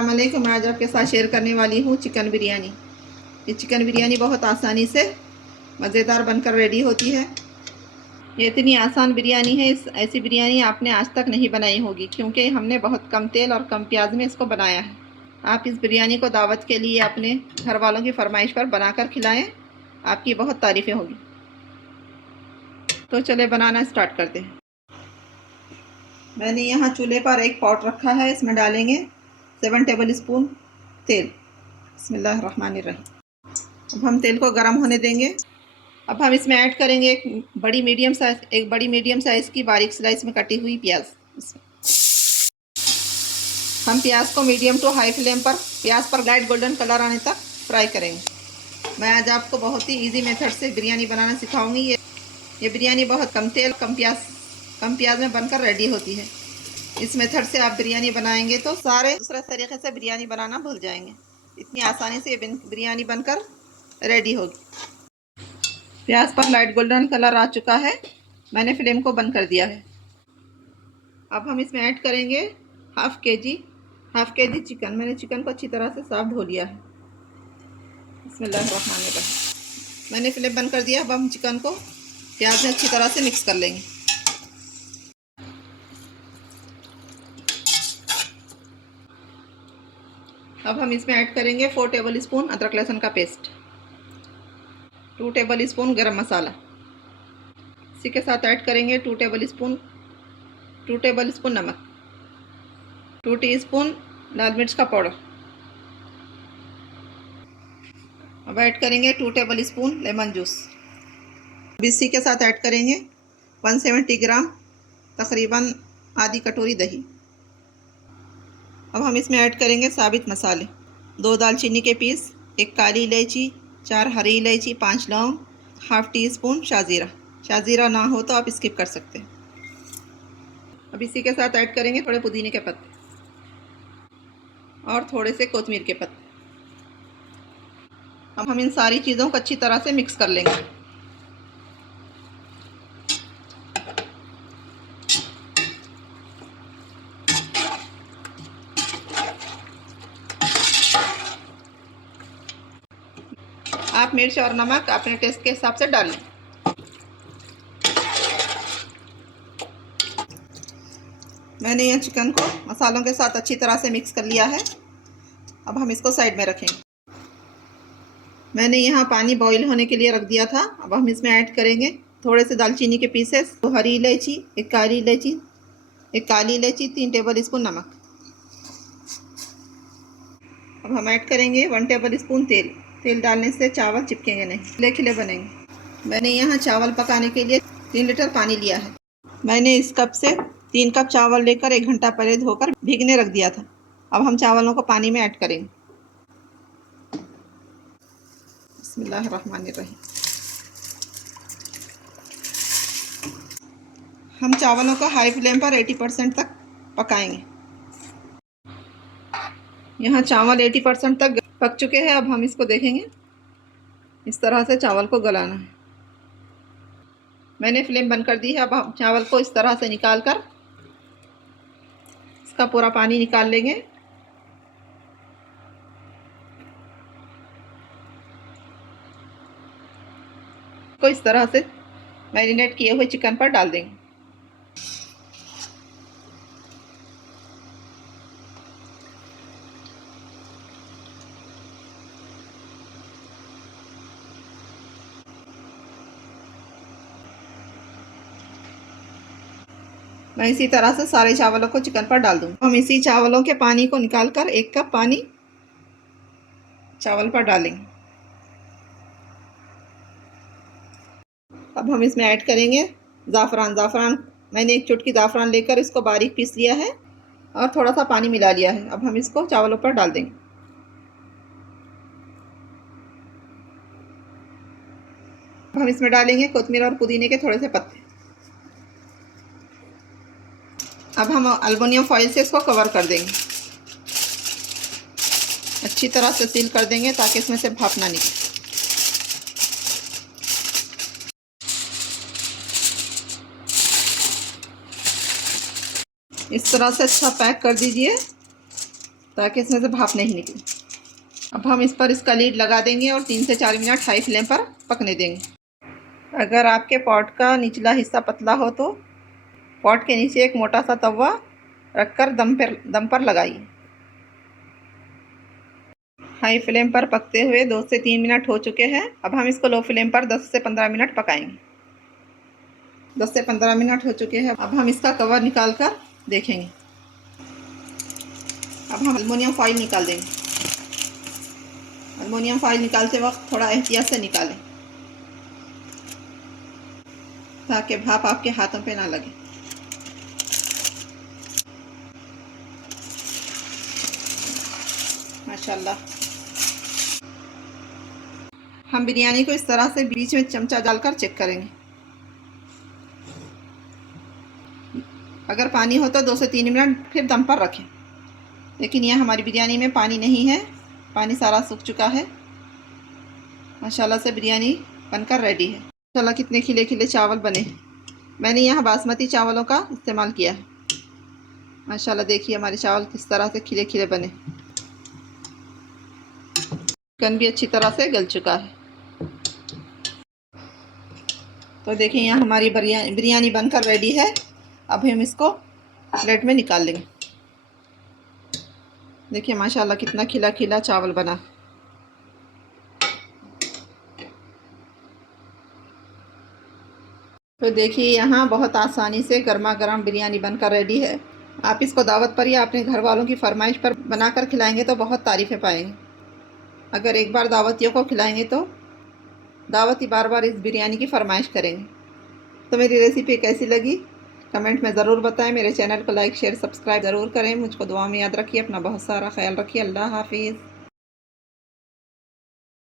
अस्सलामुअलैकुम। मैं आज आपके साथ शेयर करने वाली हूँ चिकन बिरयानी। ये चिकन बिरयानी बहुत आसानी से मज़ेदार बनकर रेडी होती है। ये इतनी आसान बिरयानी है, ऐसी बिरयानी आपने आज तक नहीं बनाई होगी, क्योंकि हमने बहुत कम तेल और कम प्याज में इसको बनाया है। आप इस बिरयानी को दावत के लिए अपने घर वालों की फरमाइश पर बनाकर खिलाएं, आपकी बहुत तारीफ़ें होगी। तो चले बनाना स्टार्ट करते हैं। मैंने यहाँ चूल्हे पर एक पॉट रखा है, इसमें डालेंगे 7 टेबल स्पून तेल। बिस्मिल्लाहिर्रहमानिर्रहीम। अब हम तेल को गर्म होने देंगे। अब हम इसमें ऐड करेंगे एक बड़ी मीडियम साइज़ की बारीक स्लाइस में कटी हुई प्याज। हम प्याज को मीडियम टू हाई फ्लेम पर प्याज पर लाइट गोल्डन कलर आने तक फ्राई करेंगे। मैं आज आपको बहुत ही इजी मेथड से बिरयानी बनाना सिखाऊंगी। ये बिरयानी बहुत कम तेल कम प्याज में बनकर रेडी होती है। इस मेथड से आप बिरयानी बनाएंगे तो सारे दूसरे तरीके से बिरयानी बनाना भूल जाएंगे। इतनी आसानी से ये बिरयानी बनकर रेडी होगी। प्याज पर लाइट गोल्डन कलर आ चुका है, मैंने फ्लेम को बंद कर दिया है। अब हम इसमें ऐड करेंगे हाफ के जी चिकन। मैंने चिकन को अच्छी तरह से साफ धो लिया है। बिस्मिल्लाहिर्रहमानिर्रहीम। मैंने फ्लेम बंद कर दिया। अब हम चिकन को प्याज में अच्छी तरह से मिक्स कर लेंगे। अब हम इसमें ऐड करेंगे 4 टेबल स्पून अदरक लहसुन का पेस्ट, 2 टेबल स्पून गरम मसाला। इसी के साथ ऐड करेंगे 2 टेबल स्पून नमक, 2 टीस्पून लाल मिर्च का पाउडर। अब ऐड करेंगे 2 टेबल स्पून लेमन जूस। अब इसी के साथ ऐड करेंगे 170 ग्राम, तकरीबन आधी कटोरी दही। अब हम इसमें ऐड करेंगे साबित मसाले, 2 दालचीनी के पीस, 1 काली इलायची, 4 हरी इलायची, 5 लौंग, हाफ टी स्पून शाजीरा ना हो तो आप स्किप कर सकते हैं। अब इसी के साथ ऐड करेंगे थोड़े पुदीने के पत्ते और थोड़े से कोतमीर के पत्ते। अब हम इन सारी चीज़ों को अच्छी तरह से मिक्स कर लेंगे। आप मिर्च और नमक अपने टेस्ट के हिसाब से डालें। मैंने यह चिकन को मसालों के साथ अच्छी तरह से मिक्स कर लिया है। अब हम इसको साइड में रखेंगे। मैंने यहाँ पानी बॉईल होने के लिए रख दिया था। अब हम इसमें ऐड करेंगे थोड़े से दालचीनी के पीसेस, 2 हरी इलायची, 1 काली इलायची, 3 टेबल स्पून नमक। अब हम ऐड करेंगे 1 टेबल स्पून तेल डालने से चावल चिपकेंगे नहीं, खिले खिले बनेंगे। मैंने यहाँ चावल पकाने के लिए 3 लीटर पानी लिया है। मैंने इस कप से 3 कप चावल लेकर 1 घंटा पहले धोकर भीगने रख दिया था। अब हम चावलों को पानी में ऐड करेंगे। बिस्मिल्लाहिर्रहमानिर्रहीम। हम चावलों को हाई फ्लेम पर 80% तक पकाएंगे। यहाँ चावल 80% तक पक चुके हैं। अब हम इसको देखेंगे। इस तरह से चावल को गलाना है। मैंने फ्लेम बंद कर दी है। अब हम चावल को इस तरह से निकाल कर इसका पूरा पानी निकाल लेंगे। को इस तरह से मैरिनेट किए हुए चिकन पर डाल देंगे। मैं इसी तरह से सारे चावलों को चिकन पर डाल दूँ। हम इसी चावलों के पानी को निकालकर 1 कप पानी चावल पर डालेंगे। अब हम इसमें ऐड करेंगे ज़ाफ़रान। मैंने 1 चुटकी ज़ाफ़रान लेकर इसको बारीक पीस लिया है और थोड़ा सा पानी मिला लिया है। अब हम इसको चावलों पर डाल देंगे। अब हम इसमें डालेंगे कोतमीर और पुदीने के थोड़े से पत्ते। अब हम एल्युमिनियम फॉइल से इसको कवर कर देंगे, अच्छी तरह से सील कर देंगे ताकि इसमें से भाप ना निकले। इस तरह से अच्छा पैक कर दीजिए। ताकि इसमें से भाप नहीं निकले। अब हम इस पर इसका लीड लगा देंगे और 3 से 4 मिनट हाई फ्लेम पर पकने देंगे। अगर आपके पॉट का निचला हिस्सा पतला हो तो पॉट के नीचे एक मोटा सा तवा रखकर दम पर लगाइए। हाई फ्लेम पर पकते हुए 2 से 3 मिनट हो चुके हैं। अब हम इसको लो फ्लेम पर 10 से 15 मिनट पकाएंगे। 10 से 15 मिनट हो चुके हैं। अब हम इसका कवर निकाल कर देखेंगे। अब हम एल्युमिनियम फॉइल निकाल देंगे। एल्युमिनियम फॉइल निकालते वक्त थोड़ा एहतियात से निकालें ताकि भाप आपके हाथों पे ना लगे। माशाल्लाह। हम बिरयानी को इस तरह से बीच में चमचा डालकर चेक करेंगे। अगर पानी हो तो 2 से 3 मिनट फिर दम पर रखें। लेकिन यह हमारी बिरयानी में पानी नहीं है, पानी सारा सूख चुका है। माशाल्लाह से बिरयानी बनकर रेडी है। माशाल्लाह कितने खिले खिले चावल बने। मैंने यहाँ बासमती चावलों का इस्तेमाल किया है। माशाल्लाह देखिए हमारे चावल किस तरह से खिले खिले बने। चिकन भी अच्छी तरह से गल चुका है। तो देखिए यहाँ हमारी बिरयानी बनकर रेडी है। अब हम इसको प्लेट में निकाल लेंगे। देखिए माशाल्लाह कितना खिला खिला चावल बना। तो देखिए यहाँ बहुत आसानी से गर्मा गर्म बिरयानी बनकर रेडी है। आप इसको दावत पर या अपने घर वालों की फरमाइश पर बनाकर खिलाएंगे तो बहुत तारीफ़ें पाएंगे। अगर एक बार दावतियों को खिलाएंगे तो दावती बार बार इस बिरयानी की फरमाइश करेंगे। तो मेरी रेसिपी कैसी लगी कमेंट में ज़रूर बताएं। मेरे चैनल को लाइक शेयर सब्सक्राइब ज़रूर करें। मुझको दुआ में याद रखिए। अपना बहुत सारा ख्याल रखिए। अल्लाह हाफिज़।